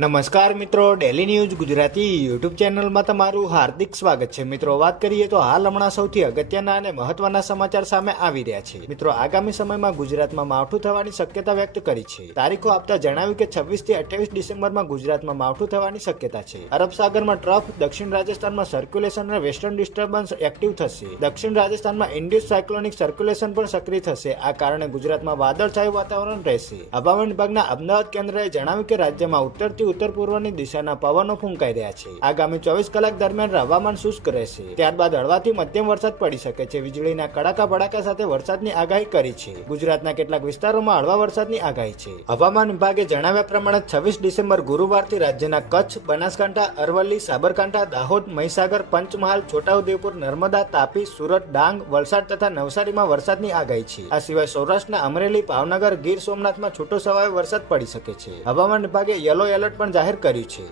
નમસ્કાર મિત્રો, daily news Gujarati YouTube ચેનલમાં તમારું હાર્દિક સ્વાગત છે। મિત્રો, વાત કરીએ તો હાલ હમણાં સૌથી અગત્યના અને મહત્વના સમાચાર સામે આવી રહ્યા છે। મિત્રો, આગામી સમયમાં ગુજરાતમાં માવઠું થવાની શક્યતા વ્યક્ત કરી છે। તારીખો આપતા જણાવ્યું કે 26 થી 28 ડિસેમ્બરમાં ગુજરાતમાં માવઠું થવાની શક્યતા છે। અરબ સાગરમાં ટ્રફ, દક્ષિણ રાજસ્થાનમાં સર્ક્યુલેશન અને વેસ્ટર્ન ડિસ્ટર્બન્સ એક્ટિવ થશે। દક્ષિણ રાજસ્થાનમાં ઇન્ડ્યુસ સાયક્લોનિક સર્ક્યુલેશન પણ સક્રિય થશે। આ કારણે ગુજરાતમાં વાદળછાયું વાતાવરણ રહેશે। હવામાન વિભાગના અમદાવાદ કેન્દ્રએ જણાવ્યું કે રાજ્યમાં ઉત્તરથી ઉત્તર પૂર્વની દિશાના પવનો ફૂંકાઈ રહ્યા છે। આગામી 24 કલાક દરમિયાન હવામાન શુષ્ક રહેશે। ત્યારબાદ હળવાથી મધ્યમ વરસાદ પડી શકે છે। વીજળીના કડાકા ભડાકા સાથે વરસાદની આગાહી કરી છે। ગુજરાતના કેટલાક વિસ્તારોમાં હળવા વરસાદની આગાહી છે। હવામાન વિભાગે જણાવ્યા પ્રમાણે 26 ડિસેમ્બર ગુરુવારથી રાજ્યના કચ્છ, બનાસકાંઠા, અરવલ્લી, સાબરકાંઠા, દાહોદ, મહીસાગર, પંચમહાલ, છોટાઉદેપુર, નર્મદા, તાપી, સુરત, ડાંગ, વલસાડ તથા નવસારીમાં વરસાદની આગાહી છે। આ સિવાય સૌરાષ્ટ્રના અમરેલી, ભાવનગર, ગીર સોમનાથમાં છૂટો છવાયો વરસાદ પડી શકે છે। હવામાન વિભાગે યલો એલર્ટ પણ જાહેર કર્યું છે।